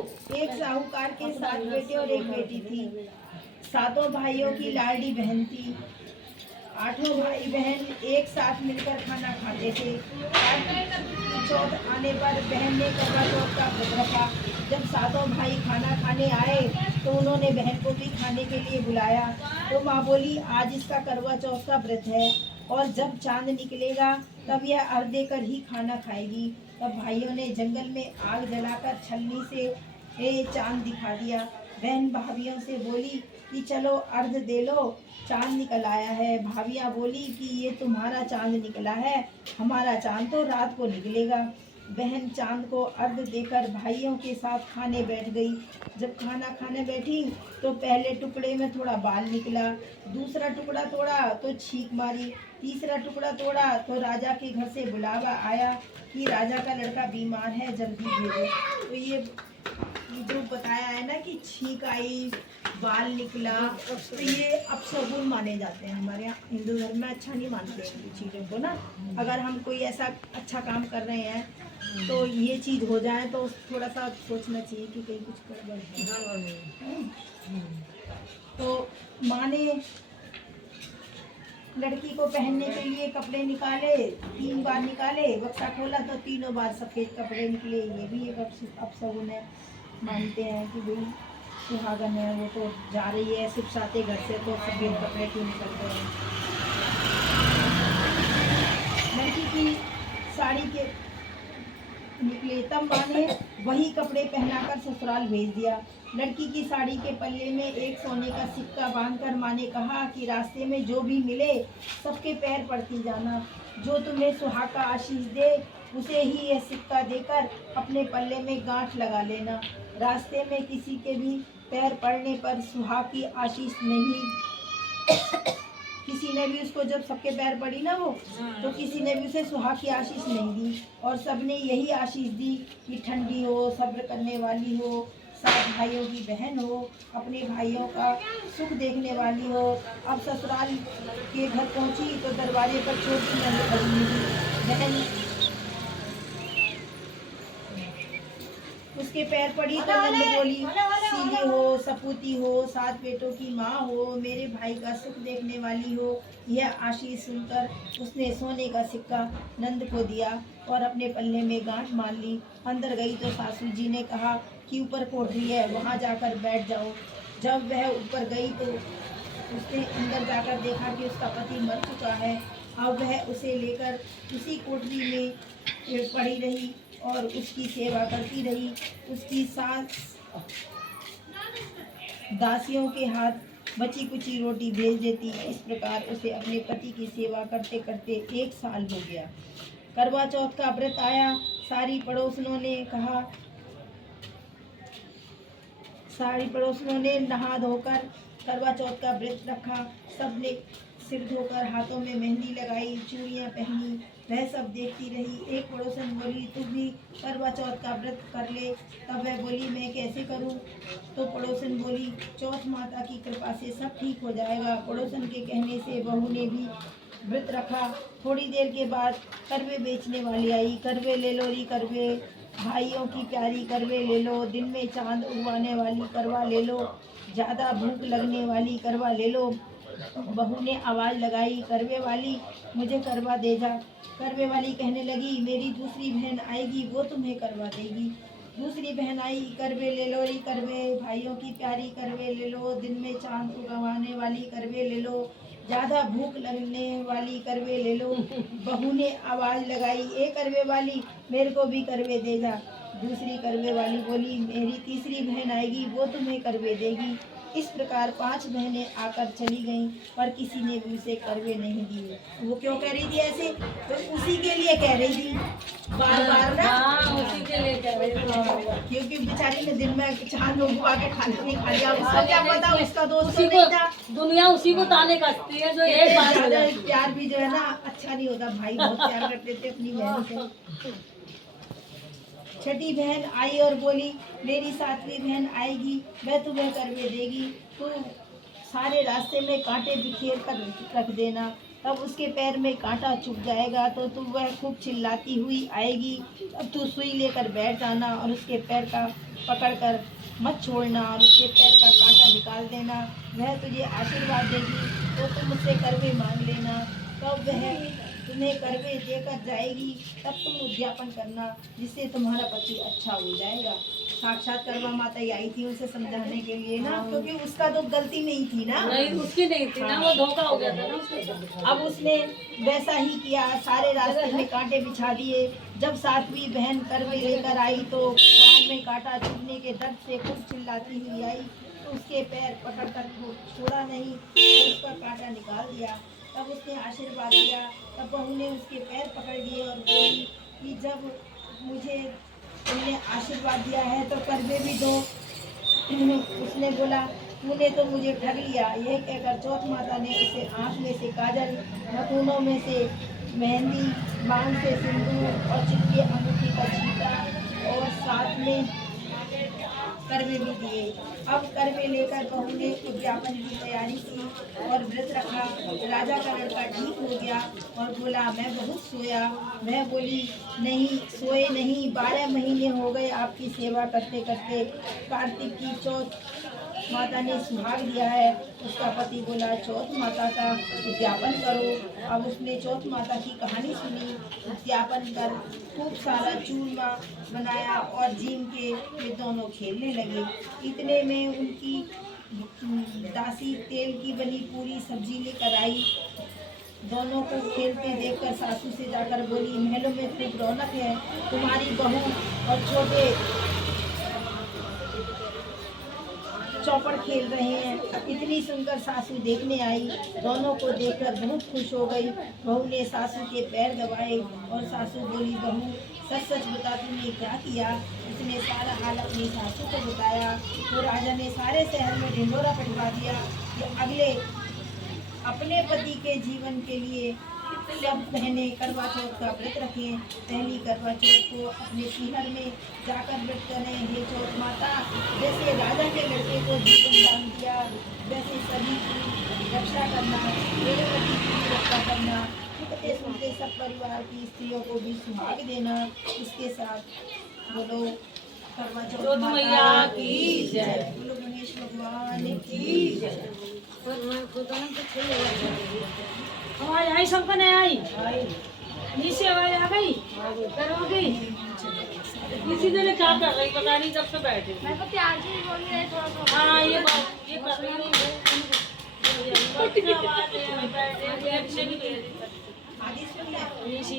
एक साहूकार के 7 बेटे और एक बेटी थी। सातों भाइयों की लाडली बहन थी। आठों भाई बहन एक साथ मिलकर खाना खाते थे। कार्तिक चौथ आने पर बहन ने करवा चौथ का व्रत रखा। जब सातों भाई खाना खाने आए तो उन्होंने बहन को भी खाने के लिए बुलाया। तो माँ बोली, आज इसका करवा चौथ का व्रत है और जब चांद निकलेगा तब यह अर्घ देकर ही खाना खाएगी। तब भाइयों ने जंगल में आग जलाकर छलनी से चांद दिखा दिया। बहन भाभियों से बोली कि चलो अर्घ दे लो, चांद निकल आया है। भाभियाँ बोली कि ये तुम्हारा चांद निकला है, हमारा चांद तो रात को निकलेगा। बहन चांद को अर्घ देकर भाइयों के साथ खाने बैठ गई। जब खाना खाने बैठी तो पहले टुकड़े में थोड़ा बाल निकला, दूसरा टुकड़ा तोड़ा तो छींक मारी, तीसरा टुकड़ा तोड़ा तो राजा के घर से बुलावा आया कि राजा का लड़का बीमार है, जल्दी भेजो। तो ये जो बताया है ना कि छींक आई, बाल निकला, तो ये अपशगुन माने जाते हैं। हमारे यहाँ हिंदू धर्म में अच्छा नहीं मानते हैं चीज़ों को ना। अगर हम कोई ऐसा अच्छा काम कर रहे हैं तो ये चीज़ हो जाए तो थोड़ा सा सोचना चाहिए कि कहीं कुछ गड़बड़ है। तो माँ ने लड़की को पहनने के लिए कपड़े निकाले, 3 बार निकाले, बक्सा खोला तो तीनों बार सफ़ेद कपड़े निकले। ये भी एक अपशगुन है। मानते हैं कि भाई सुहागन है, वो तो जा रही है सिर्फ साथे घर से, तो सफ़ेद कपड़े क्यों निकलते हैं। लड़की की साड़ी के निकले, तब माँ ने वही कपड़े पहनाकर ससुराल भेज दिया। लड़की की साड़ी के पल्ले में एक सोने का सिक्का बांधकर माँ ने कहा कि रास्ते में जो भी मिले सबके पैर पड़ती जाना, जो तुम्हें सुहाग का आशीष दे उसे ही यह सिक्का देकर अपने पल्ले में गांठ लगा लेना। रास्ते में किसी के भी पैर पड़ने पर सुहाग की आशीष नहीं, किसी ने भी उसको, जब सबके पैर पड़ी ना वो, तो किसी ने भी उसे सुहाग की आशीष नहीं दी और सबने यही आशीष दी कि ठंडी हो, सब्र करने वाली हो, 7 भाइयों की बहन हो, अपने भाइयों का सुख देखने वाली हो। अब ससुराल के घर पहुंची तो दरवाजे पर छोटी नंद खड़ी मिली। बहन उसके पैर पड़ी तो नंद बोली, सीली हो, सपूती हो, 7 बेटों की माँ हो, मेरे भाई का सुख देखने वाली हो। यह आशीष सुनकर उसने सोने का सिक्का नंद को दिया और अपने पल्ले में गांठ मार ली। अंदर गई तो सासू जी ने कहा कि ऊपर कोठरी है, वहाँ जाकर बैठ जाओ। जब वह ऊपर गई तो उसने अंदर जाकर देखा कि उसका पति मर चुका है। अब वह उसे लेकर उसी कोठरी में पड़ी रही और उसकी सेवा करती रही। उसकी सास दासियों के हाथ बची कुची रोटी भेज देती। इस प्रकार उसे अपने पति की सेवा करते करते 1 साल हो गया। करवा चौथ का व्रत आया। सारी पड़ोसनों ने नहा धोकर करवा चौथ का व्रत रखा। सबने सिर धोकर हाथों में मेहंदी लगाई, चूड़ियाँ पहनी। वह सब देखती रही। एक पड़ोसन बोली, तू भी करवा चौथ का व्रत कर ले। तब वह बोली, मैं कैसे करूं? तो पड़ोसन बोली, चौथ माता की कृपा से सब ठीक हो जाएगा। पड़ोसन के कहने से बहू ने भी व्रत रखा। थोड़ी देर के बाद करवे बेचने वाली आई। करवे ले लो री करवे, भाइयों की प्यारी करवे ले लो, दिन में चांद उगवाने वाली करवा ले लो, ज़्यादा भूख लगने वाली करवा ले लो। बहू ने आवाज़ लगाई, करवे वाली मुझे करवा दे जा। करवे वाली कहने लगी, मेरी दूसरी बहन आएगी, वो तुम्हें करवा देगी। दूसरी बहन आई, करवे ले लो री करवे, भाइयों की प्यारी करवे ले लो, दिन में चांद उगवाने वाली करवे ले लो, ज़्यादा भूख लगने वाली करवे ले लो। बहू ने आवाज़ लगाई, ए करवे वाली मेरे को भी करवे दे जा। दूसरी करवे वाली बोली, मेरी तीसरी बहन आएगी, वो तुम्हें करवे देगी। इस प्रकार 5 बहनें आकर चली गईं, पर किसी ने भी उसे करवे नहीं दिए। वो क्यों कह रही थी ऐसे? तो उसी के लिए कह रही थी बार बार ना, उसी के लिए कह रही थी। क्योंकि बेचारी ने दिन में चांद उगवा के खाना नहीं खा लिया। उसको क्या पता उसका दोस्त उसी नहीं था। दुनिया उसी को ताने कसती है जो एक बार हो जाए। प्यार भी जो है ना अच्छा नहीं होता। भाई बहुत प्यार करते थे अपनी बहन से। छठी बहन आई और बोली, मेरी 7वीं बहन आएगी, वह तुम्हें करवे देगी। तो सारे रास्ते में कांटे बिखेर कर रख देना। तब उसके पैर में कांटा चुभ जाएगा तो तू वह खूब चिल्लाती हुई आएगी। तब तू सुई लेकर बैठ जाना और उसके पैर का पकड़ कर मत छोड़ना और उसके पैर का कांटा निकाल देना। वह तुझे आशीर्वाद देगी तो तुम मुझसे करवे मांग लेना। तब वह तुम्हें करवे देकर जाएगी। तब तुम उद्यापन करना जिससे तुम्हारा पति अच्छा हो जाएगा। साक्षात करवा माता ही आई थी उसे समझाने के लिए ना, क्योंकि उसका तो गलती नहीं थी ना। नहीं उसकी नहीं थी ना, वो धोखा हो गया था ना उसके साथ। अब उसने वैसा ही किया, सारे रास्ते में कांटे बिछा दिए। जब सातवीं बहन करवे लेकर आई तो पाँव में कांटा चुभने के दर्द से खूब चिल्लाती हुई आई। तो उसके पैर पकड़ कर छोड़ा नहीं और उसका कांटा निकाल दिया। तब उसने आशीर्वाद दिया। तब बहू ने उसके पैर पकड़ लिए और बोली कि जब मुझे तुमने आशीर्वाद दिया है तो करवे भी दो। उसने बोला तूने तो मुझे ठग लिया। यह कहकर चौथ माता ने उसे आँख में से काजल, नथुनों में से मेहंदी, मांग से सिंदूर और चिपके अंगूठी का छींटा और साथ में करवे भी दिए। अब करवे लेकर बहू ने उद्यापन की तैयारी की और व्रत रखा। राजा का लड़का ठीक हो गया और बोला मैं बहुत सोया। वह बोली नहीं सोए नहीं, 12 महीने हो गए आपकी सेवा करते करते। कार्तिक की चौथ माता ने सुहाग दिया है। उसका पति बोला चौथ माता का उद्यापन करो। अब उसने चौथ माता की कहानी सुनी। उद्यापन कर खूब सारा चूरमा बनाया और जीम के वे दोनों खेलने लगे। इतने में उनकी दासी तेल की बनी पूरी सब्जी लेकर आई। दोनों को खेलते देखकर सासू से जाकर बोली महलों में खूब रौनक है, तुम्हारी बहू और छोटे चौपड़ खेल रहे हैं। इतनी सुनकर सासू देखने आई। दोनों को देखकर बहुत खुश हो गई। बहू ने सासू के पैर दबाए और सासू बोली बहू सच सच बता तुमने क्या किया। उसने सारा हाल अपनी सासू को बताया। तो राजा ने सारे शहर में ढिंढोरा पिटवा दिया कि अगले अपने पति के जीवन के लिए सब बहनें करवा चौथ का व्रत रखें। पहली करवा चौथ को अपने पीहर में जाकर व्रत करें। हे चौथ माता, जैसे राजा के लड़के को जीवन दान दिया वैसे सभी की रक्षा करना, मेरे पति की भी रक्षा करना। सुनते सुनते सब परिवार की स्त्रियों को भी सुहाग देना। इसके साथ बोलो करवा चौथ मैया की जय, बोलो गणेश भगवान की जय। आवाज आई सबको नहीं आई? नीचे आवाज आ गई? हो गई? इसी तरह क्या कर रही पता नहीं, जब से बैठे मैं तो प्यार से बोल रही है थोड़ा सा। हाँ ये बात ये कर रही आदि सुन ले,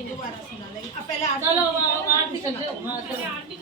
दोबारा सुना देंगे। अब पहले चलो आरती कर लो। हाँ चलो।